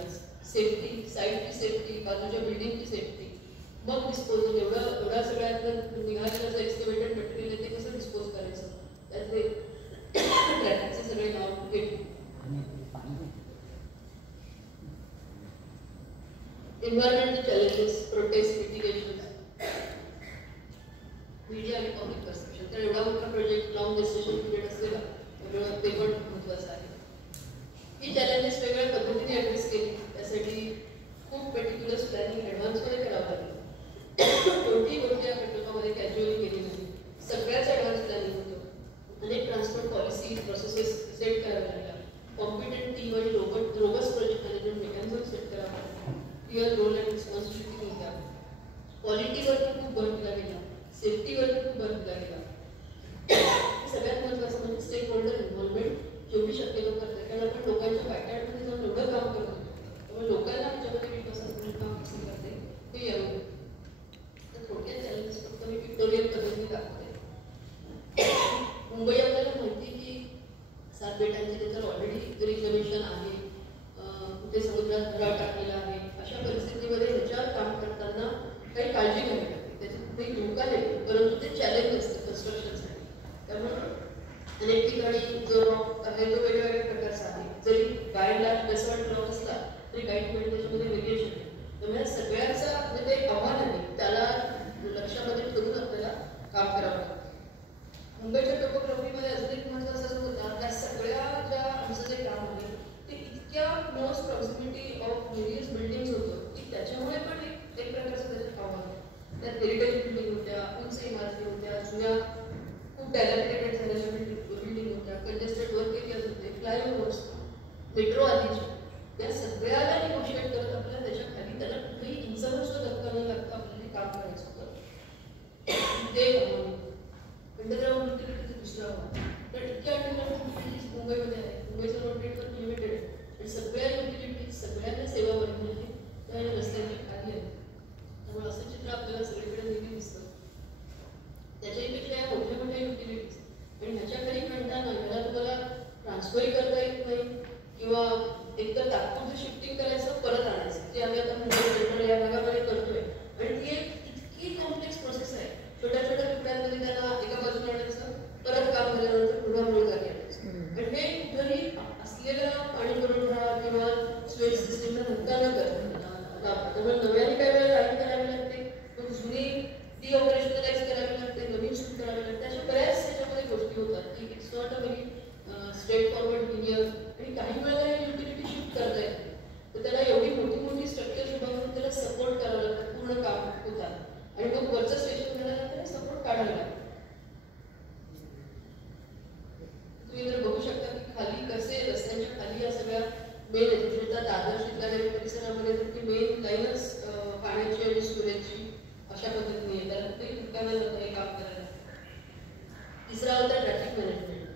Maintenance, safety, साईटची safety, बाजूच्या बिल्डिंगची safety, मग डिस्पोजल एवढा सगळ्यातलं निघालेलं जे एक्स्टिमेटेड मटेरियल आहे ते कसं डिस्पोज करायचं, त्यातले ट्रॅफिकचे सगळे नाव घेतले. Environmental challenges, prostate, mitigation, media आणि पब्लिक परसेप्शन. तर एवढा मोठा प्रोजेक्ट लॉंग जेस्टेशन पिरियड असलेला त्यामुळे ते पण महत्त्वाचं आहे. ही चॅलेंजेस वेगवेगळ्या पद्धतीने ॲड्रेस केली, त्यासाठी खूप पर्टिक्युलर प्लॅनिंग ॲडव्हान्समध्ये करावं लागलं. कोणतीही गोष्ट या प्रकल्पामध्ये कॅज्युअली केली नाही, सगळ्याच ॲडव्हान्स प्लॅनिंग होतं. अनेक ट्रान्सपोर्ट पॉलिसी प्रोसेसेस सेट कराव्या लागल्या, कॉम्पिटंट टीम आणि robust project management mechanism set करावं लागलं, क्लिअर रोल अँड रिस्पॉन्सिबिलिटी होत्या. क्वालिटीवरती खूप भर दिला गेला, सेफ्टीवरती खूप भर दिला गेला. सगळ्यात महत्त्वाचं म्हणजे स्टेक होल्डर इन्व्हॉल्वमेंट जेवढी शक्यतो करते, कारण आपण लोकांच्या बॅकयार्डमध्ये जाऊन एवढं काम करत होतो, त्यामुळे लोकांना त्याच्यामध्ये विश्वासात काम कसं करते ते यावं. तर थोडक्यात चॅलेंजेस फक्त मी पिक्टोरियल पद्धतीने दाखवते. मुंबई आपल्याला माहिती की 7 बेटांचे त्याच्यावर ऑलरेडी रिझर्वेशन आहे, कुठे समुद्रात भराव टाकलेला आहे. अशा परिस्थितीमध्ये ह्याच्यावर काम करताना काही काळजी घ्यावी लागते, त्याच्यात काही धोका नाही, परंतु ते चॅलेंज असतं कन्स्ट्रक्शनसाठी. त्यामुळे अनेक ठिकाणी जो रॉक आहे तो वेगवेगळ्या प्रकारचा आहे. जरी गायला बेसवंट रॉक असला तरी काही ठिकाणी त्याच्यामध्ये व्हेरिएशन आहे. त्यामुळे सगळ्यांचा म्हणजे ते आव्हान आहे, त्याला लक्षामध्ये ठेवून आपल्याला काम करावं लागतं. मुंबईच्या टोपोग्राफीमध्ये अजून एक महत्त्वाचं असं होतं, त्या सगळ्या ज्या आमचं जे काम आहे ते इतक्या close proximity of various buildings होतं की त्याच्यामुळे पण एक प्रकारचं त्याच्यात काम आहे. त्यात हेरिटेज बिल्डिंग होत्या, उंच इमारती होत्या, जुन्या खूप डेव्हलपमेंट झालेल्या बिल्डिंग होत्या, कंजेस्टेड वर्क एरियाज होते, फ्लायओव्हर्स, मेट्रो आधीच्या, त्या सगळ्याला निगोशिएट करत आपल्याला त्याच्या खाली त्याला कुठेही इंचभर सुद्धा धक्का न लागता आपल्याला काम करायचं होतं. ते अंडरग्राऊंड युटिलिटीचं दुसरं आव्हान. पण इतक्या अंडरग्राऊंड युटिलिटीज मुंबईमध्ये आहे, मुंबईचं रोड नेटवर्क लिमिटेड आहे, आणि सगळ्या युटिलिटीज सगळ्यांना सेवा बघण्याची त्या रस्त्यांची खाली आहे. त्यामुळे असं चित्र आपल्याला सगळीकडे नेहमी दिसतं. त्याच्यापेक्षा या मोठ्या मोठ्या युटिलिटीज आणि ह्याच्याखाली म्हणताना ह्याला तुम्हाला ट्रान्सफरही करता येत नाही किंवा एकतर तात्पुरतं शिफ्टिंग करायचं परत आणायचं, जे आम्ही आता मुंबई या भागामध्ये करतोय. आणि ती एक इतकी कॉम्प्लेक्स प्रोसेस आहे, छोट्या छोट्या तुकड्यांमध्ये त्यांना एका बाजूला आणायचं, परत काम झाल्यानंतर पुन्हा मूळ जागी आणायचं. आणि हे कुठेही असलेला पाणी पुरवठा किंवा स्वेट सिस्टीमला धक्का न करता त्यामुळे नव्याने काही वेळा गाडी करावी लागते, मग जुनी ती ऑपरेशनलाइज करावी लागते, नवीन सुरू करावी लागते. अशा बऱ्याच त्याच्यामध्ये गोष्टी होतात की it's not a very straight forward linear. आणि काही वेळेला युटिलिटी शिफ्ट करता येते, तर त्याला एवढी मोठी मोठी स्ट्रक्चर उभा करून त्याला सपोर्ट करावं लागतं, पूर्ण काम होतात. आणि मग वरचं स्टेशन झाल्यानंतर सपोर्ट काढायला लागतं. तुम्ही जर बघू शकता की खाली कसे रस्त्यांच्या खाली या सगळ्या मेन आहेत. दादर शिवकानगरी परिसरामध्ये तर ती मेन लाईनच पाण्याची आणि स्टोरेजची अशा पद्धतीने येतात, ते ठिकाणी जातं हे काम करायला. तिसरा होता ट्रॅफिक मॅनेजमेंट.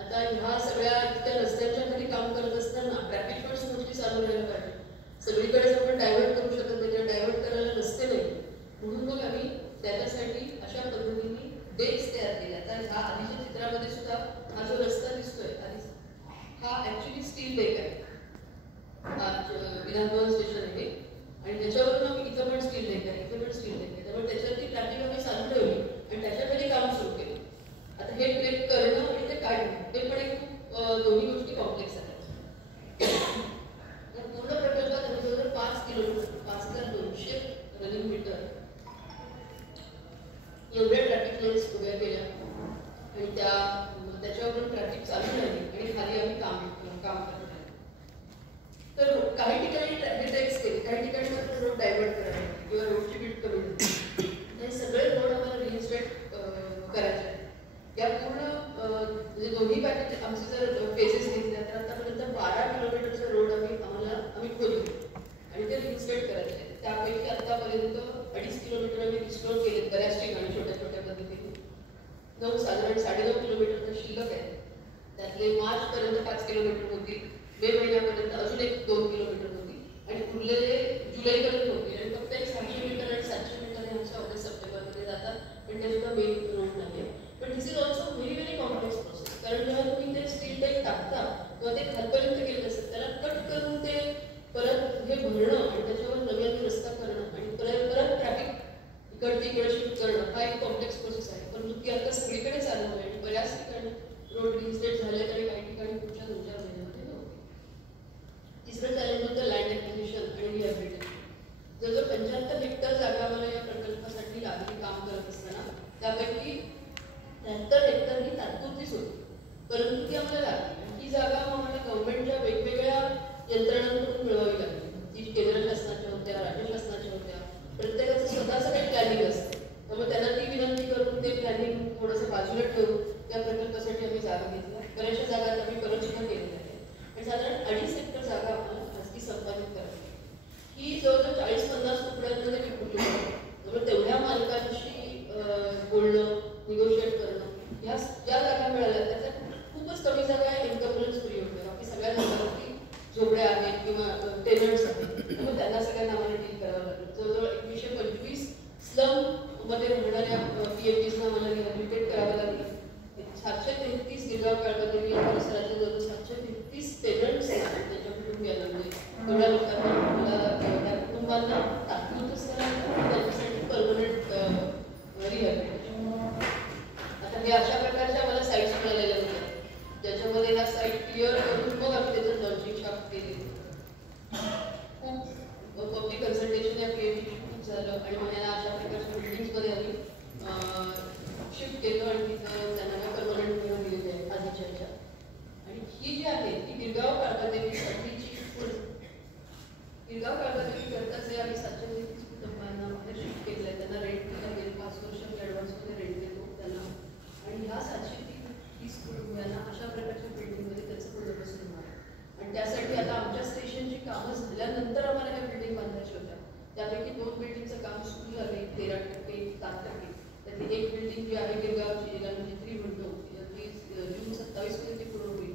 आता ह्या सगळ्या इतक्या रस्त्यांच्या खाली काम करत असताना ट्रॅफिक पण गोष्टी चालू राहायला पाहिजे. सगळीकडेच आपण डायव्हर्ट करू शकत नाही, त्या डायव्हर्ट करायला रस्ते नाही, म्हणून मग आम्ही त्याच्यासाठी अशा पद्धतीने डेक्स तयार केल्या. तर ह्या आधीच्या चित्रामध्ये सुद्धा हा जो रस्ता दिसतोय हा ऍक्च्युली स्टील डेक आहे, विधानभवन स्टेशन आहे, आणि त्याच्यावरून आम्ही इथं पण स्टील डेक आहे, इथे पण स्टील डेक आहे. त्यामुळे त्याच्यावरती ट्रॅफिक आम्ही चालू ठेवली आणि त्याच्याखाली काम सुरू केलं. आता हे ट्रेक करणं आणि ते काढणं हे पण एक खूप दोन्ही गोष्टी कॉम्प्लेक्स आहेत. पूर्ण प्रकल्पात आम्ही जवळजवळ 5 किलोमीटर 5200 रनिंग मीटर एवढ्या ट्रॅफिक लाईन्स उभ्या केल्या आणि त्याच्यावरून ट्रॅफिक चालू राहिली आणि खाली आम्ही काम करत राहिलो. तर काही ठिकाणी डिटेक्स केले, काही ठिकाणी मात्र रोड डायव्हर्ट करायला किंवा रोडची बीट कमी झाली. हे सगळे रोड आम्हाला रिइन्स्टेट करायचे. या पूर्ण म्हणजे दोन्ही पॅकेज आमचे जर फेजेस घेतल्या तर आतापर्यंत 12 किलोमीटरचे रोड आम्ही खोदले आणि ते रिइन्स्टेट करायचे. त्यापैकी आतापर्यंत 2.5 किलोमीटर आम्ही रिस्टोर केले बऱ्याच ठिकाणी छोट्या छोट्या पद्धतीने. साधारण 9.5 किलोमीटर तर शिल्लक आहे. त्यातले मार्चपर्यंत 5 किलोमीटर होती, मे महिन्यापर्यंत अजून एक 2 किलोमीटर होती आणि उरलेले जुलैपर्यंत होती. आणि फक्त एक 600 मीटर आणि 700 मीटर हे आमच्या ऑगस्ट सप्टेंबरमध्ये जातात, पण ते सुद्धा मेन रोड नाही. पण this is also very very complex process, कारण जेव्हा तुम्ही ते स्टील डेक टाकता किंवा ते खालपर्यंत गेलं असेल त्याला कट करून ते परत हे भरणं आणि त्याच्यावर नव्याने रस्ता करणं आणि परत ट्रॅफिक इकडे शिफ्ट करणं हा एक कॉम्प्लेक्स प्रोसेस आहे. परंतु ती आता सगळीकडे चालू आहे आणि बऱ्याच ठिकाणी रोड रिस्टेट झाले आणि काही ठिकाणी पुढच्या 2-4 महिन्यामध्ये होते. तिसरं चॅलेंज होतं लँड ॲक्विजिशन आणि रिहॅबिलिटेशन. जवळजवळ 75 हेक्टर जागा आम्हाला या प्रकल्पासाठी लागली काम करत असताना त्यापैकी 73 हेक्टर ही तात्पुरतीच होती, परंतु ती आम्हाला लागली. ही जागा आम्हाला गव्हर्नमेंटच्या वेगवेगळ्या यंत्रणांकडून मिळवावी लागली. ती केंद्र शासनाच्या होत्या, राज्य शासनाच्या होत्या. प्रत्येकाचं स्वतःचं काही प्लॅनिंग असतं, त्यामुळे त्यांना ती विनंती करून ते प्लॅनिंग थोडंसं बाजूला ठेवून त्या प्रकल्पासाठी आम्ही जागा घेतल्या. बऱ्याचशा जागा आम्ही परत सुद्धा केलेल्या आहेत आणि साधारण 2.5 हेक्टर जागा आम्हाला खासगी संपादित करावी. ही जवळजवळ 40-50 तुकड्यांमध्ये विकून आहे. त्यामुळे तेवढ्या मालकांशी बोलणं, निगोशिएट करणं, ह्या ज्या जागा मिळाल्या त्याच्या खूपच कमी जागा इन्कम्प्लन्स फ्री होत्या. बाकी सगळ्या जागांवरती झोपड्या आहेत किंवा टेनर्स आहेत, त्यामुळे त्यांना सगळ्यांना आम्हाला डील करावं लागलं. जवळजवळ 1925 स्लममध्ये राहणाऱ्या PFDsना आम्हाला रिहॅबिलिटेट करावं लागलं. 733 गिरगाव काळकादेवी या परिसराच्या जवळ 733 टेनर्स आहेत त्याच्या कुटुंबियांना, म्हणजे तेवढ्या लोकांना मला त्या कुटुंबांना तात्पुरतं स्थळांतर त्यांच्यासाठी परमनंट रिहॅबिलिटेशन. आता हे अशा प्रकारच्या आम्हाला साईट्स मिळालेल्या होत्या ज्याच्यामध्ये ह्या साईट क्लिअर करून मग आम्ही त्याचं लॉन्चिंग शाफ्ट केले. खूप पब्लिक कन्सल्टेशन या PFDशी खूप झालं आणि मग यांना अशा प्रकारच्या बिल्डिंग्समध्ये आम्ही शिफ्ट केलं आणि तिथं त्यांना परमनंट घरं दिलेली आहे आधीच्या. आणि ही जी आहे ती गिरगाव काळकादेवीसाठीची गिरगाव काळकादेवी करता जे आम्ही 733 कुटुंबांना बाहेर शिफ्ट केलं आहे त्यांना रेंट दिला गेलं. 5 वर्ष ॲडव्हान्समध्ये रेंट देतो त्यांना. आणि ह्या 730 कुटुंबियांना अशा प्रकारच्या बिल्डिंगमध्ये त्याचं पुनर्वसन होणार आहे. आणि त्यासाठी आता आमच्या स्टेशनची कामं झाल्यानंतर आम्हाला ह्या बिल्डिंग बांधायच्या होत्या. त्यापैकी 2 बिल्डिंगचं काम सुरू झालं, 13% 7%. त्यातली एक बिल्डिंग जी आहे गिरगावची, जिला म्हणजे 3 म्हणतो, ती जून 27 मध्ये ती पूर्ण होईल.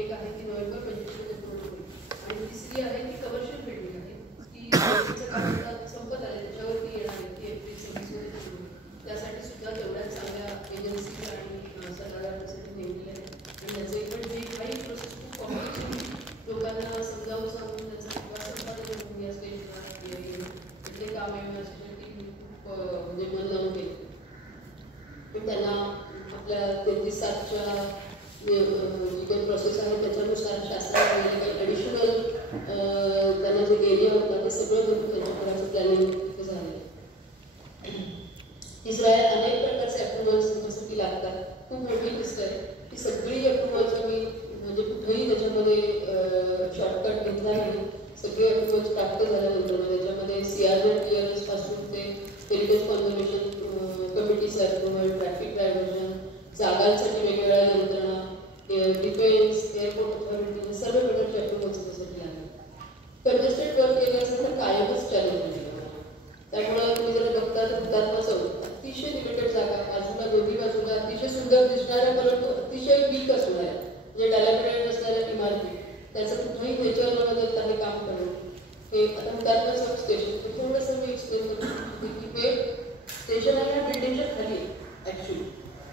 एक आहे ती नोव्हेंबर 25 मध्ये पूर्ण होईल. आणि तिसरी आहे ती कमर्शियल बिल्डिंग आहे. ती काम संपत आले, त्याच्यावरती येणार आहे ती एप्रिल 26 मध्ये पूर्ण होईल. त्यासाठी सुद्धा तेवढ्या चांगल्या एजन्सी आणि सल्लागारांसाठी नेमलेले आहेत. आणि त्याचे पण जे काही प्रोसेस खूप कॉम्प्लेक्स होती, लोकांना समजावून सांगून त्याचा किंवा संपादन होऊन या स्टेजला ते काम येण्यासाठी खूप म्हणजे मन लावून केलं. पण त्यांना आपल्या 33/7च्या जी काही प्रोसेस आहे त्याच्यानुसार शासनाने काही ॲडिशनल त्यांना जे एरिया होता ते सगळं करून त्यांच्या घराचं प्लॅनिंग तिथे झालं. तिसरं आहे अनेक प्रकारचे अप्रुव्हल्स जसं लागतात. खूप मोठी लिस्ट आहे. ती सगळी अप्रुव्हल्स आम्ही म्हणजे कुठेही त्याच्यामध्ये शॉर्टकट घेतला नाही. सगळे अप्रुव्हल्स प्राप्त झाल्यानंतर त्याच्यामध्ये CRZ क्लिअरन्स पासून ते हेरिटेज कॉन्झर्वेशन कमिटीचं अप्रुव्हल, ट्रॅफिक डायव्हर्जन, जागांसाठी वेगवेगळ्या यंत्रणा, डिफेन्स, एअरपोर्ट अथॉरिटी, सर्व प्रकारचे अप्रुव्हल्स त्यासाठी लागले. कंजेस्टेड वर्क केलं असेल तर कायमच चॅलेंज आहे. त्यामुळे तुम्ही जर बघता तर हुतात्मा चौक अतिशय लिमिटेड जागा, बाजूला दोन्ही बाजूला अतिशय सुंदर दिसणाऱ्या परंतु अतिशय वीक असणाऱ्या म्हणजे डायलॅपिडेटेड असणाऱ्या इमारती, त्याचं कुठल्याही नेचर न बदलता हे काम करणं. हे आता हुतात्मा चौक स्टेशन थोडंसं मी एक्सप्लेन करू शकते की हे स्टेशन आहे या बिल्डिंगच्या खाली ॲक्च्युली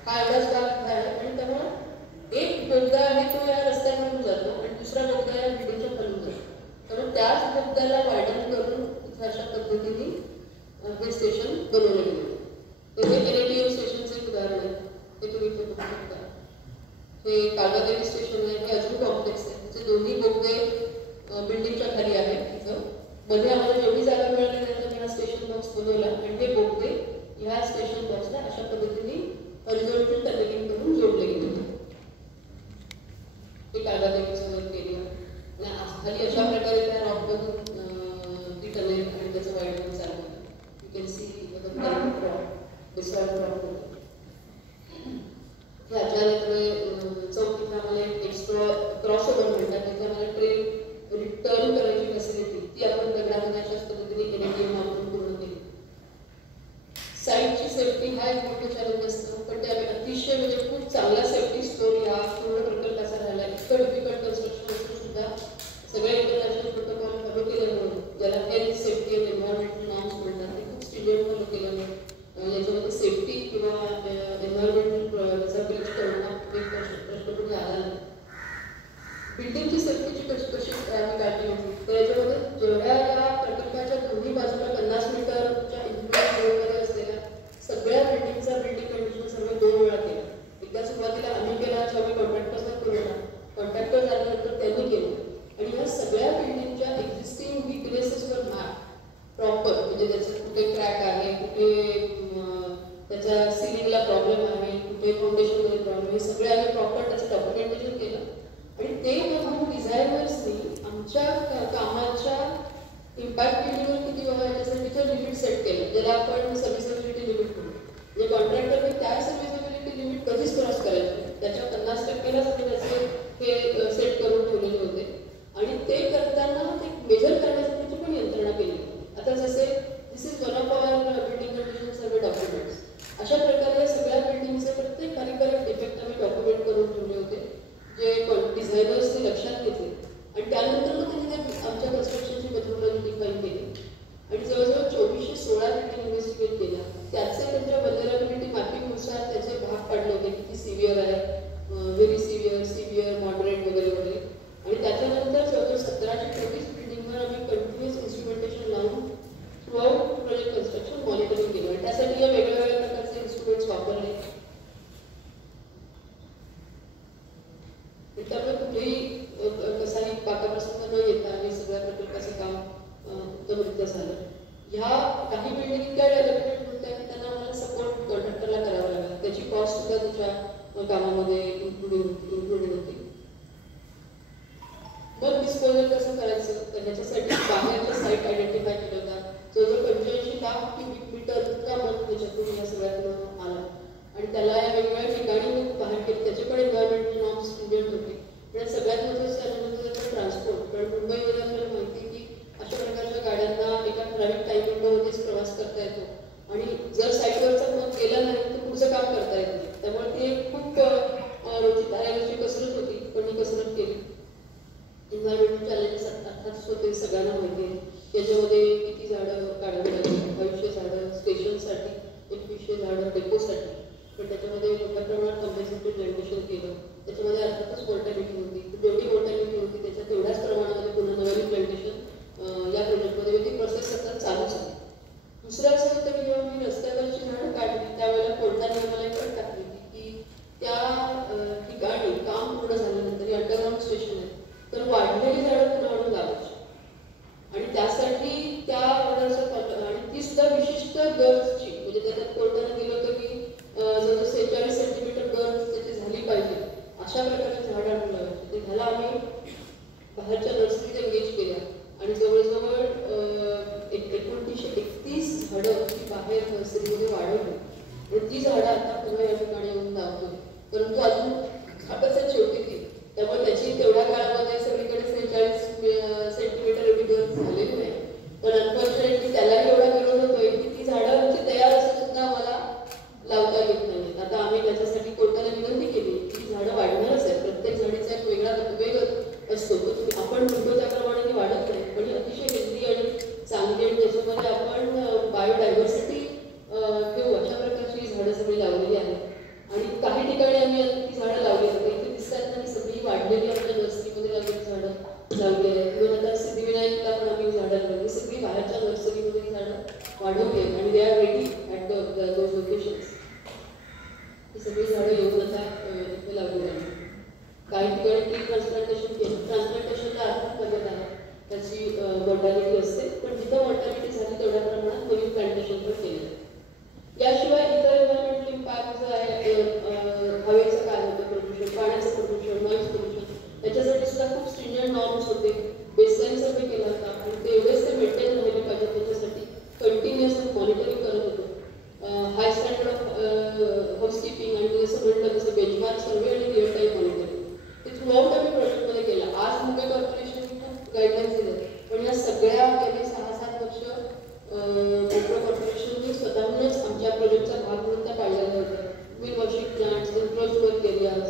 हा एवढाच भाग आहे. आणि त्यामुळे एक बोगदा आहे तो या रस्त्यावरून जातो आणि दुसरा बोगदा या बिल्डिंगच्या खालून जातो. त्यामुळे त्याच बोगद्याला वायडन करून अशा पद्धतीने हे स्टेशन बनवलं गेलं. हे NATM स्टेशनचं एक उदाहरण आहे. हे तुम्ही इथे बघू शकता. हे काळकादेवी स्टेशन आहे. हे अजून कॉम्प्लेक्स आहे. त्याचे दोन्ही बोगदे बिल्डिंगच्या खाली आहेत. तिथं मध्ये आम्हाला जेवढी जागा मिळाली त्याच्यात हा स्टेशन बॉक्स बनवला आणि हे बोगदे ह्या स्टेशन बॉक्सला अशा पद्धतीने हॉरिझॉन्टल टनेलिंग करून जोडले गेले. हे काळकादेवीचं वर्क केली आणि खाली अशा प्रकारे त्या रॉकमधून ती टनेल आणि त्याचं वाईडनिंग चालू होतं. You can see Dassault rock होतं. हे अचानक चौकीत आम्हाला एक एक्स्ट्रा क्रॉस ओव्हर म्हणतात. तिथे आम्हाला ट्रेन रिटर्न करायची फॅसिलिटी ती आपण दगडामध्ये अशाच पद्धतीने NATM वापरून पूर्ण केली. साईटची सेफ्टी हा एक मोठं चॅलेंज असतं, पण ते अतिशय म्हणजे खूप चांगला सेफ्टी स्कोर या पूर्ण प्रकल्पाचा राहिला. इतकं डिफिकल्ट कन्स्ट्रक्शन असून सुद्धा सगळे इंटरनॅशनल प्रोटोकॉल फॉलो केल्यामुळे ज्याला हेल्थ सेफ्टी आणि एन्व्हायरमेंटल नॉर्म्स म्हणतात ते खूप स्ट्रिजंट फॉलो केल्यामुळे याच्यामध्ये सेफ्टी किंवा एन्व्हायरमेंटल त्याचा ब्रीच करणं एक प्रश्न कुठे आला नाही. बिल्डिंगची सेफ्टीची कशी आम्ही काळजी घेतली तर याच्यामध्ये जेवढ्या इम्पॅक्ट बिल्डिंगवर किती व्हावं याच्यासाठीचं लिमिट सेट केलं, ज्याला आपण सर्व्हिसेबिलिटी लिमिट म्हणतो. म्हणजे कॉन्ट्रॅक्टरने त्या सर्व्हिसेबिलिटी लिमिट कधीच क्रॉस करायचं, त्याच्या 50%लाच आम्ही त्याचे हे सेट करून ठेवलेले होते. आणि ते करताना ते मेजर करण्यासाठीची पण यंत्रणा केली. आता जसे this is one of our building condition survey documents, अशा प्रकारे सगळ्या बिल्डिंगचे प्रत्येक हानिकारक डिफेक्ट आम्ही डॉक्युमेंट करून ठेवले होते, जे डिझायनर्सने लक्षात घेतले. आणि त्यानंतर मग त्यांनी आमच्या कन्स्ट्रक्शनची मेथोडॉलॉजी डिफाईन केली आणि जवळजवळ 2416 बिल्डिंग इन्व्हेस्टिगेट केल्या. त्याचे त्यांच्या वल्नरॅबिलिटी मॅपिंगनुसार त्याचे भाग पाडले होते, किती सिव्हिअर आहे, व्हेरी सिव्हिअर, सिव्हिअर, मॉडरेट वगैरे वगैरे. आणि त्याच्यानंतर जवळजवळ 17 ते 24 बिल्डिंगवर आम्ही कंटिन्युअस इन्स्ट्रुमेंटेशन लावून थ्रूआउट प्रोजेक्ट कन्स्ट्रक्शन मॉनिटरिंग केलं. आणि त्यासाठी या वेगवेगळ्या प्रकारचे इन्स्ट्रुमेंट्स वापरले. त्यामुळे कुठेही कसाही पाकाप्रसंग न येता आणि सगळ्या प्रकल्पाचं काम उत्तमरित्या झालं. ह्या काही बिल्डिंग इतक्या डेव्हलपमेंट होत्या की त्यांना आम्हाला सपोर्ट कॉन्ट्रॅक्टरला करावा लागला. त्याची कॉस्ट सुद्धा त्याच्या कामामध्ये इन्क्लुडेड होती. मग डिस्पोजल कसं करायचं, तर ह्याच्यासाठी बाहेरचा साईट आयडेंटिफाय केला होता. जवळजवळ 85 लाख क्युबिक मीटर इतका मग त्याच्यातून या सगळ्यातून आला. आणि त्याला या वेगवेगळ्या ठिकाणी बाहेर केले. त्याचे पण एन्व्हायरमेंटल नॉर्म्स स्टुडंट होते. पण सगळ्यात महत्त्वाचं त्याच्यामध्ये त्याचं ट्रान्सपोर्ट. कारण मुंबईमध्ये आपल्याला माहिती आहे की अशा प्रकारच्या गाड्यांना एका ठराविक टाईम विंडोमध्येच प्रवास करता येतो. आणि जर साईटवरचा मग गेला नाही तर पुढचं काम करता येत नाही. त्यामुळे ती खूप रोजची कसरत होती, पण ही कसरत केली. एन्व्हायरमेंटल चॅलेंजेस अर्थातच होते, सगळ्यांना माहिती आहे. त्याच्यामध्ये किती झाडं काढावी लागली, 200 झाडं स्टेशनसाठी, 2100 झाडं डेपोसाठी. पण त्याच्यामध्ये मोठ्या प्रमाणात कम्पेन्सेटरी प्लांटेशन केलं. त्याच्यामध्ये अर्थातच मॉर्टॅलिटी होती. जेवढी मॉर्टॅलिटी होती त्याच्या तेवढ्याच प्रमाणामध्ये पुन्हा नवीन प्लांटेशन या प्रोजेक्टमध्ये ती प्रोसेस सतत चालूच आहे. दुसरं असं होतं की जेव्हा मी रस्त्यावरची झाडं काढली त्यावेळेला कोर्टाने आम्हाला एक अट टाकली की त्या ठिकाणी काम पूर्ण झाल्यानंतर अंडरग्राऊंड स्टेशन आहे, तर वाढलेली झाडं पुन्हा वाढून लावायची. आणि त्यासाठी त्या ऑर्डरचं आणि ती सुद्धा विशिष्ट गर्जची, म्हणजे त्याच्यात कोर्टाने दिलं होतं की जवळजवळ 46 सेंटीमीटर गर्ज त्याची झाली पाहिजे, अशा प्रकारचे झाड आणून लावायचे. ते ह्याला आम्ही बाहेरच्या नर्सरीज एंगेज केल्या आणि जवळजवळ 1931 झाडं ती बाहेर नर्सरीमध्ये वाढवली. आणि ती झाडं आता पुन्हा या ठिकाणी येऊन लावतो. परंतु अजून झाडच शेवटी ती, त्यामुळे त्याची तेवढ्या काळामध्ये सगळीकडे 46 सेंटीमीटर एवढी गर्ज झालेली नाही. पण अनफॉर्च्युनेटली त्यालाही एवढा विरोध होतोय की ती झाडं तयार असून सुद्धा आम्हाला लावता येत नाही. आता आम्ही त्याच्यासाठी कोर्टाला विनंती केली की झाडं वाढणारच आहे, प्रत्येक झाडीचा एक वेगळा वेग असतो. आपण म्हणतो त्याप्रमाणे ती वाढत नाही, पण अतिशय हेल्दी आणि चांगली आणि त्याच्यामध्ये आपण बायोडायव्हर्सिटी घेऊ अशा प्रकारची झाडं सगळी लावलेली आहेत. आणि काही ठिकाणी आम्ही ती झाडं लावली आहेत. इथे दिसतात ना सगळी वाढलेली आपल्या नर्सरीमध्ये लावलेली झाडं लावली आहेत. किंवा आता सिद्धिविनायकला पण आम्ही झाडं लावली, सगळी बाहेरच्या नर्सरीमध्ये झाडं वाढवली आहेत आणि they are ready at those locations. ही सगळी झाडं येऊन आता इथे लावली आहेत. काही ठिकाणी ट्री ट्रान्सप्लांटेशन केलं. ट्रान्सप्लांटेशनला अर्थात मदत आहे, त्याची मॉर्टॅलिटी असते, पण जिथं मॉर्टॅलिटी झाली तेवढ्या प्रमाणात नवीन प्लांटेशन पण केलं आहे. याशिवाय इतर एन्व्हायरमेंटल इम्पॅक्ट जो आहे, हवेचं काय होतं प्रदूषण, पाण्याचं प्रदूषण, नॉईज पोल्युशन, त्याच्यासाठी सुद्धा खूप स्ट्रिंजंट नॉर्म्स होते. बेसलाईन सर्वे केला होता आणि तेवढेच ते मेंटेन राहिले पाहिजे, त्याच्यासाठी कंटिन्युअस मॉनिटरिंग करत होतो. हाय स्टँडर्ड ऑफ हाऊसकीपिंग आणि जसं म्हटलं तसं बेंचमार्क सर्वे आणि रिअल टाईम मॉनिटरिंग ते थ्रूआउट आम्ही प्रोजेक्टमध्ये केलं. आज मुंबई कॉर्पोरेशनने खूप गाईडलाईन्स दिले, पण या सगळ्या गेली 6-7 वर्ष मेट्रो कॉर्पोरेशनने स्वतःहूनच आमच्या प्रोजेक्टचा भाग म्हणून त्या पाळलेल्या होत्या. Will washing plants, enclose work areas,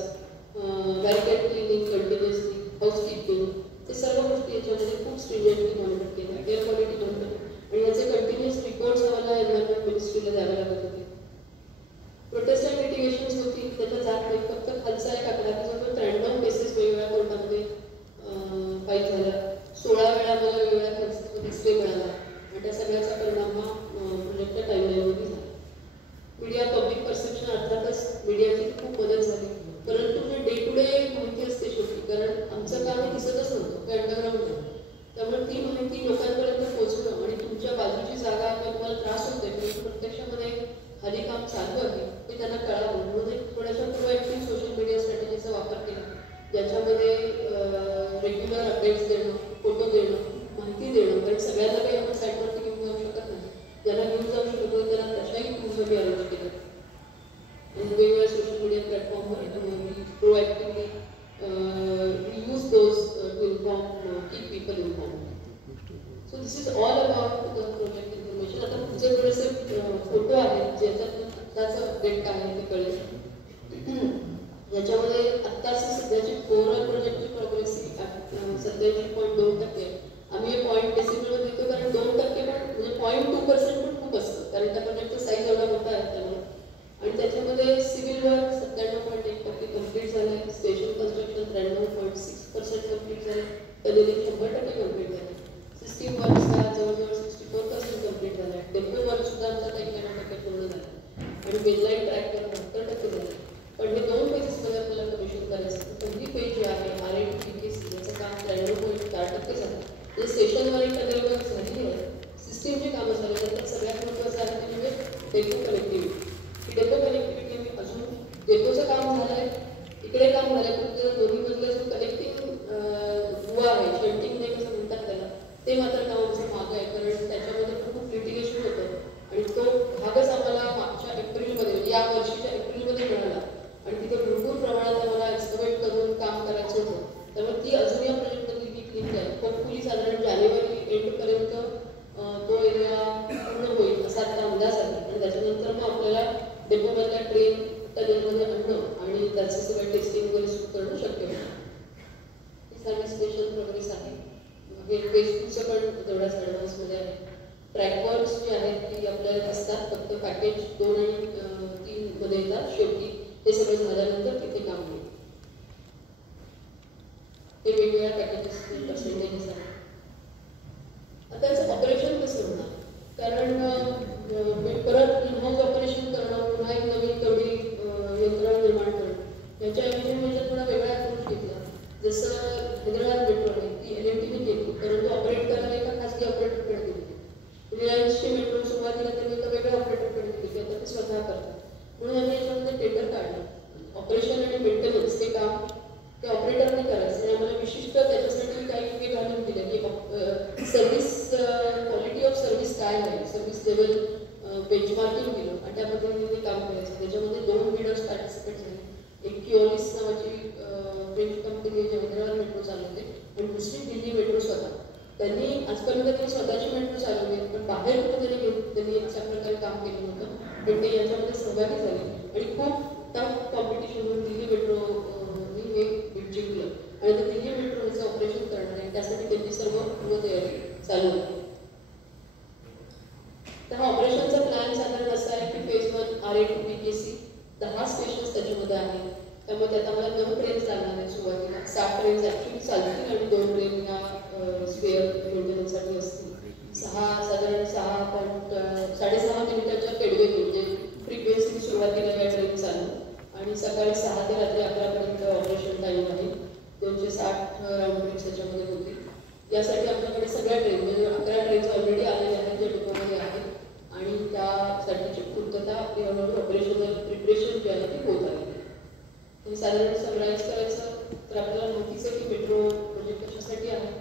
barricade cleaning continuously, housekeeping, ते सर्व गोष्टी याच्यामध्ये खूप स्ट्रिंजंटली मॉनिटर केल्या. एअर क्वालिटी मॉनिटरिंग आणि याचे कंटिन्युअस रिपोर्ट्स आम्हाला एन्व्हायरमेंट मिनिस्ट्रीला द्यावे लागत होते. प्रोटेस्ट अँड लिटिगेशन्स होती, त्याच्या जात नाही. फक्त खालचा एक आकडा की जवळ 93 केसेस वेगवेगळ्या कोर्टामध्ये फाईल झाल्या. 16 वेळा मला वेगवेगळ्या केसेसमध्ये स्टे मिळाला आणि त्या सगळ्याचा परिणाम हा प्रोजेक्टच्या टाईमलाईनमध्ये झाला. मीडिया पब्लिक परसेप्शन, अर्थातच मीडियाची खूप मदत झाली. परंतु जे डे टू डे माहिती असते शेवटी, कारण आमचं काम हे दिसतच नव्हतं, ते अंडरग्राऊंड होतं. त्यामुळे ती माहिती लोकांपर्यंत पोहोचणं आणि तुमच्या बाजूची जागा किंवा तुम्हाला त्रास होतोय पण प्रत्यक्षामध्ये खाली काम चालू आहे ते त्यांना कळावं म्हणून एक थोड्याशा प्रोएक्टिव्ह सोशल मीडिया स्ट्रॅटेजीचा वापर केला, ज्याच्यामध्ये रेग्युलर अपडेट्स देणं, फोटो देणं, माहिती देणं, कारण सगळ्यांना काही so this is all about the project information. आता पुढचे थोडेसे फोटो आहेत ज्याच्यात आत्ताचं अपडेट काय आहे ते कळेल. याच्यामध्ये आत्ताची सध्याची ओव्हरऑल प्रोजेक्टची प्रोग्रेस 87.2%. आम्ही हे पॉईंट डेसिमलमध्ये देतो कारण 2% पण म्हणजे 0.2% पण खूप असतं कारण त्या प्रोजेक्टचा साईज एवढा मोठा आहे त्यामुळे. आणि त्याच्यामध्ये सिव्हिल वर्क 97.1% कम्प्लीट झालं आहे. स्पेशल कन्स्ट्रक्शन 93.6% कम्प्लीट झाले. टनेलिंग 100% कम्प्लीट झाले. सिस्टीम वर्कचा जवळजवळ 64% कम्प्लीट झाला आहे. डेपो वर्क सुद्धा आमचा 91% पूर्ण झाला आणि मेनलाईन ट्रॅकवर 72% झाले. पण हे 2 फेजेसमध्ये आपल्याला कमिशन करायचं. पहिली फेज जी आहे RATPKC याचं काम 93.4% झालं. जे स्टेशनवर टनेल वर्क झाली आहे. सिस्टीमची कामं झाली त्यात सगळ्यात महत्त्वाचं आहे ते म्हणजे डेपो कनेक्टिव्हिटी. डेपो कनेक्टिव्हिटी मी अजून डेपोचं काम झालं आहे, इकडे काम झालं आहे, पण दोन्हीमधलं जो कनेक्टिंग दुवा आहे, शंटिंग नाही कसं म्हणतात त्याला, ते मात्र काम आमचं मागं आहे कारण त्याच्यामध्ये खूप लिटिगेशन होतं आणि तो भागच आम्हाला मागच्या एप्रिलमध्ये या वर्षीच्या एप्रिलमध्ये मिळाला आणि तिथे भरपूर प्रमाणात आम्हाला एक्सकवेट करून काम करायचं होतं. त्यामुळे ती अजून या प्रोजेक्टमधली वीक लिंक आहे. होपफुली साधारण जानेवारी एंडपर्यंत तो एरिया पूर्ण होईल असा आता अंदाज आहे आणि त्याच्यानंतर मग आपल्याला डेपोमधल्या ट्रेन टनेलमध्ये आणणं आणि त्याचं सगळं टेस्टिंग वगैरे सुरू करणं शक्य होतं. ही सर्व्हिस स्टेशन प्रोग्रेस आहे. हे फेसबुकचं पण तेवढ्याच ॲडव्हान्समध्ये आहे. ट्रॅकवर्क्स जे आहेत ती आपल्याला असतात फक्त पॅकेज 2 आणि 3 मध्ये येतात. शेवटी हे सगळं झाल्यानंतर तिथे काम होईल. हे वेगवेगळ्या पॅकेजेस पर्सेंटेजेस आहेत. आता याचं ऑपरेशन कसं होणार कारण परत इनहाऊस ऑपरेशन करणं पुन्हा एक नवीन तेवढी यंत्रणा निर्माण करणं याच्याऐवजी म्हणजे थोडा वेगळा अप्रोच घेतला. जसं हैदराबाद मेट्रो आहे ती LMTने केली परंतु ऑपरेट करायला एका खासगी ऑपरेटरकडे दिली. रिलायन्सची मेट्रो सुरुवातीला त्यांनी एका वेगळ्या ऑपरेटरकडे दिली आता ते स्वतः करतात. म्हणून आम्ही याच्यामध्ये टेंडर काढलं. ऑपरेशन आणि मेंटेनन्स हे काम ते ऑपरेटरने करायचं आणि आम्हाला विशिष्ट त्याच्यासाठी काही हे घालून दिलं की सर्व्हिस क्वालिटी ऑफ सर्व्हिस काय आहे, सर्व्हिस लेवल बेंचमार्किंग दिलं आणि त्या पद्धतीने काम करायचं. त्याच्यामध्ये 2 लीडर्स पार्टिसिपेट झाले. एक किओलिस नावाची फ्रेंच कंपनी जी हैदराबाद मेट्रो चालवते आणि दुसरी दिल्ली मेट्रो स्वतः. त्यांनी आजपर्यंत त्यांनी स्वतःची मेट्रो चालवली पण बाहेर कुठे त्यांनी अशा प्रकारे काम केलं नव्हतं पण ते याच्यामध्ये सहभागी झाले आणि खूप टफ कॉम्पिटिशनवर दिल्ली मेट्रोनी हे जिंकलं आणि ते दिल्ली मेट्रो ह्याचं ऑपरेशन करणार आहे त्यासाठी त्यांची सर्व पूर्वतयारी चालू आहे. तर हा ऑपरेशनचा प्लॅन साधारण असा आहे की फेज 1 RATPKC 10 स्टेशन्स त्याच्यामध्ये आहेत. त्यामुळे त्यात आम्हाला 9 ट्रेन्स लागणार आहेत सुरुवातीला. 7 ट्रेन्स ॲक्च्युली चालतील आणि 2 ट्रेन ह्या स्पेअर मेंटेनन्ससाठी असतील. साधारण 6.5 मिनिटाच्या केडवे म्हणजे फ्रिक्वेन्सी सुरुवातीला या ट्रेन चालू आणि सकाळी 6 ते रात्री 11पर्यंत ऑपरेशन टाईम आहे. 260 राऊंड ट्रिप्स त्याच्यामध्ये होतील. यासाठी आपल्याकडे सगळ्या ट्रेन म्हणजे 11 ट्रेन्स ऑलरेडी आलेल्या आहेत ज्या डिपोमध्ये आहेत आणि त्यासाठीची पूर्तता आपली हळूहळू ऑपरेशनल प्रिपरेशन जे आहे ते होत आहे. तर साधारण समराईज करायचं तर आपल्याला माहितीच आहे की मेट्रो प्रोजेक्ट कशासाठी आहे.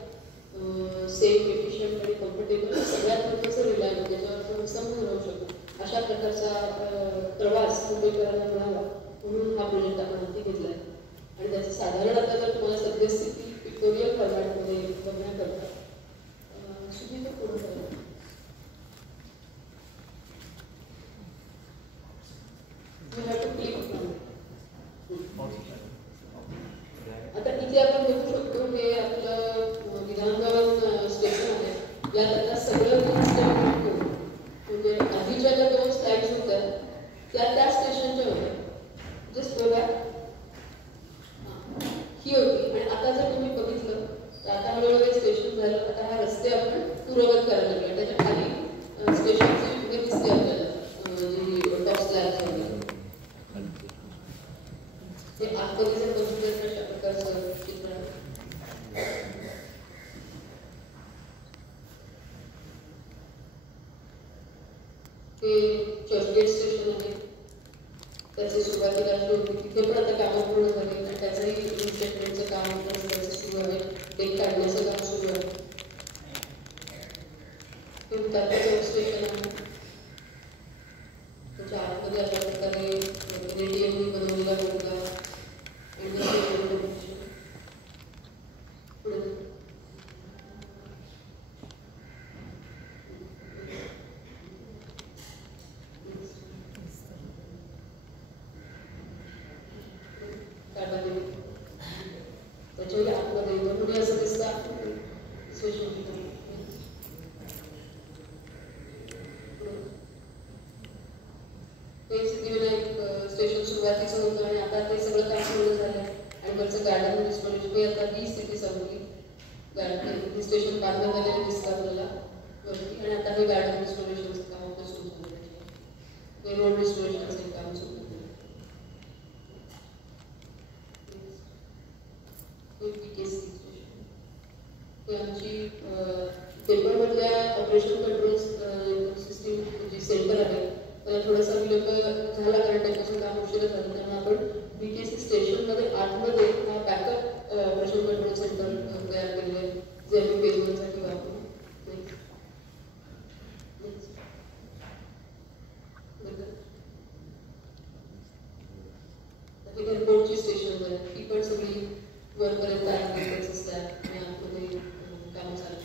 सेफ, एफिशियंट आणि कम्फर्टेबल सगळ्यात महत्त्वाचं रिलायबल ज्याच्यावर आपण समजून राहू शकतो अशा प्रकारचा प्रवास मुंबईकरांना मिळावा म्हणून हा प्रोजेक्ट आपण हाती घेतला आहे. आणि त्याचं साधारण आता जर तुम्हाला सद्यस्थिती पिक्टोरियल फॉर्मॅटमध्ये बघण्याकरता सुविधा पूर्ण करा. आता इथे आपण बघू शकतो हे आपलं विधानभवन स्टेशन आहे. यात आता सगळं म्हणजे आधीच्या ज्या 2 स्लाइड्स होत्या त्या स्टेशनच्या होत्या. जस्ट बघा ही होती आणि आता जर तुम्ही बघितलं तर आता हळूहळू स्टेशन झालं. आता हा रस्ते आपण पूर्ववत करायला लागले. त्याच्या खाली स्टेशनची हे दिसते आपल्याला टॉप स्लॅब ते आतमध्ये जर बघितलं तर अशा प्रकारचं चित्र हे चर्चगेट स्टेशन आहे. त्याचे सुरुवातीला तिथे पण आता कामं पूर्ण झाली आणि त्याचंही इन्स्टेटमेंटचं काम सुरू आहे. ते काढण्याचं काम सुरू आहे. हे उतारचं स्टेशन आहे. त्याच्या आतमध्ये अशा प्रकारे ATM बनवलेला मुलगा मुंबई आता ही सिटी संपली. गार्डन स्टेशन बांधणं झालेलं दिसतं आपल्याला वरती, आणि आता हे गार्डन रिस्टोरेशनचं काम आता सुरू झालं, रोड रिस्टोरेशनचं काम सुरू झालं. आमची पेपरमधल्या ऑपरेशन कंट्रोल सिस्टीम जी सेंटर आहे त्याला थोडासा विलंब झाला, कारण त्यापासून काम उशिरा झालं. त्यामुळे आपण BTC स्टेशनमध्ये आतमध्ये हा बॅकअप ऑपरेशन कंट्रोल सेंटर तयार केलेलं आहे, जे आम्ही पेमेंटसाठी वापरू. एअरपोर्टची स्टेशन आहे, ती पण सगळी वरपर्यंत आहे असतात आणि आतमध्ये काम चालू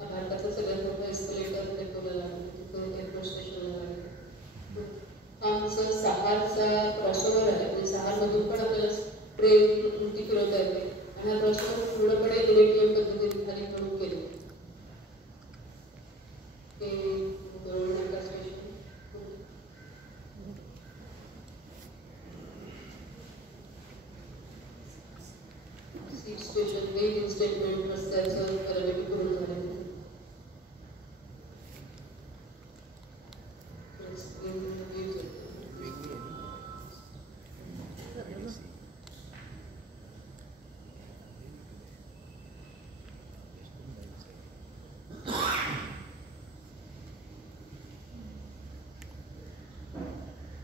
भारतातलं सगळ्यात मोठं एस्कलेटर पेट्रोलला लागलं, तिथं एअरपोर्ट स्टेशनला लागलं. आमचं सहारचा क्रॉसओव्हर आहे, म्हणजे सहारमधून पण आपल्याला ट्रेन ती फिरवता येते, आणि हा क्रॉसओव्हर पूर्णपणे इलेक्ट्रिक पद्धतीने खाली प्रमुख केले. स्टेशन मेन स्टेटमेंट रस्त्याचं बऱ्यापैकी पूर्ण झालेलं आहे.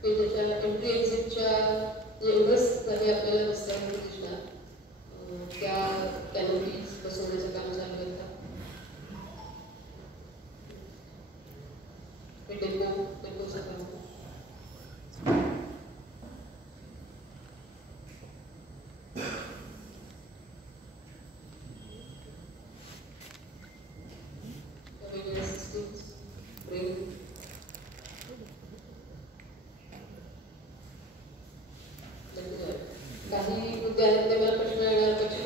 त्याच्या एंट्री एक्झिटच्या एवढंच झाले आपल्याला रस्त्यावर दिसणार, त्या कॅनोपीज बसवण्याचं काम चालू आहे. डेपोचं काम वेगवेगळ्या सिस्टीम्स ब्रेक काही मुद्दे आहेत ते मला प्रश्न येण्यापेक्षा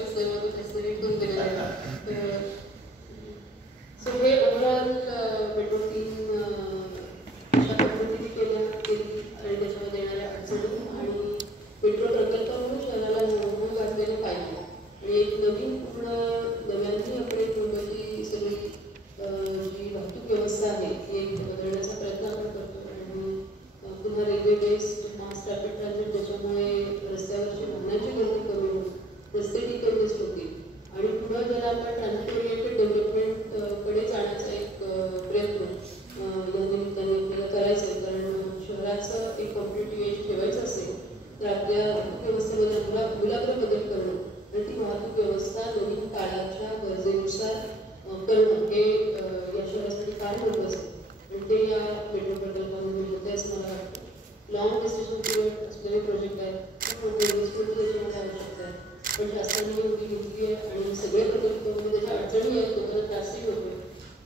करून दिलेले आहेत. सो हे ओव्हरऑल मेट्रो 3 अशा पद्धतीने केली आणि त्याच्यामध्ये येणाऱ्या अडचणी आणि मेट्रो प्रकल्प म्हणून शहराला मोहून घातलेले फायदे, आणि एक नवीन पूर्ण नव्याने आपली मुंबईची सगळी जी वाहतूक व्यवस्था आहे ती एक बदलण्याचा प्रयत्न आपण करतो. आणि पुन्हा रेल्वे बेस्ड मास रॅपिड ट्रान्झिट, ज्याच्यामुळे रस्त्यावरची वाहनांची गर्दी कमी होईल, रस्ते डिकंजेस्ट होतील, आणि पुन्हा जर आपण ट्रान्झिट ओरिएंटेड डेव्हलपमेंटकडे जाण्याचा एक प्रयत्न या निमित्ताने आपल्याला करायचं आहे. कारण शहराचं एक कॉम्पिटेटिव्ह एज ठेवायचं असेल तर आपल्या वाहतूक व्यवस्थेमध्ये मूलाग्र बदल करणं आणि ती वाहतूक व्यवस्था नवीन काळाच्या गरजेनुसार करणं हे या शहरासाठी फार महत्त्वाचं आहे, आणि ते या मेट्रो प्रकल्पामध्ये होते असं मला वाटतं. लॉंग डिस्टन्स पिरियड असलेले प्रोजेक्ट आहेत, खूप मोठे इन्व्हेस्टमेंट त्याच्यामध्ये आवश्यकता आहे, पण शासनाने एवढी घेतली आहे आणि सगळे प्रकल्पामध्ये त्याच्या अडचणी आहेत, लोकांना त्रासही होतो.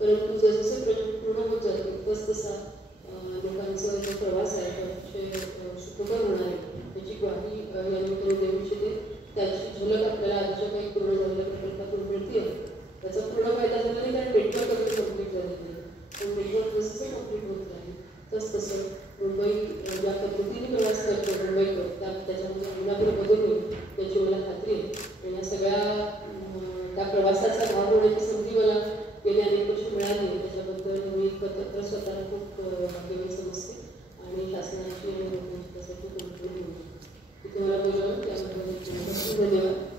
परंतु जसजसे प्रोजेक्ट पूर्ण होत जातील तसतसा लोकांचा जो प्रवास आहे तो अतिशय सुखकर होणार आहे याची ग्वाही या निमित्ताने देऊ इच्छिते. त्याची झलक आपल्याला आजच्या काही पूर्ण झालेल्या प्रकल्पातून मिळते. त्याचा पूर्ण फायदा झाला नाही, कारण नेटवर्क अजून कम्प्लीट झालेलं नाही, पण नेटवर्क जसं कम्प्लीट होत राहील तसं मुंबई ज्या पद्धतीने प्रवास करतो मुंबईकर त्याच्यामध्ये मुलाकडे बदल होईल याची मला खात्री आहे. आणि या सगळ्या त्या प्रवासाचा भाग होण्याची संधी मला गेली अनेक वर्ष मिळाली, त्याच्याबद्दल मी स्वतःला खूप भाग्यवान समजते आणि शासनाची आणि लोकांची त्यासाठी खूप खूप तुम्हाला बोलवलं त्याबद्दल धन्यवाद.